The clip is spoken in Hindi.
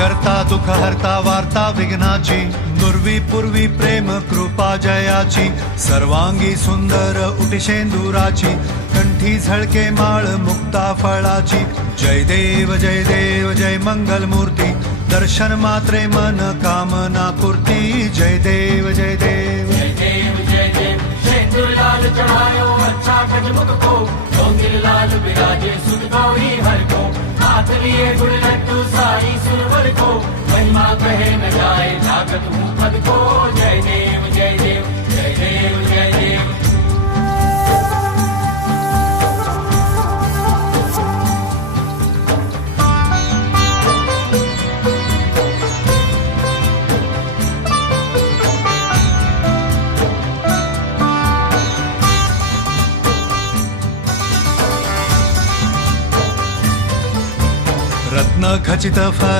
करता दुःख हरता वार्ता विघ्नाची, नुर्वी पूर्वी प्रेम कृपा जयाची, सर्वांगी सुंदर उटी शेंदुराची, कंठी झळके माळ मुक्ता फळाची. जय देव जय देव जय मंगल मूर्ती, दर्शन मात्रे मन कामना पूर्ती. जय देव जय देव जय देव जय देव शेंदूर लाल चढ़ायो अच्छा गजमुख को, ढोंगिल लाल बिराजे सुध गौरी हर को, हाथ लिए गुड़ लड्डू साई सुरवर को, महिमा कहे न जाए जागत हूँ पद को. जय देव जय देव जय देव जय देव. रत्न खचित फर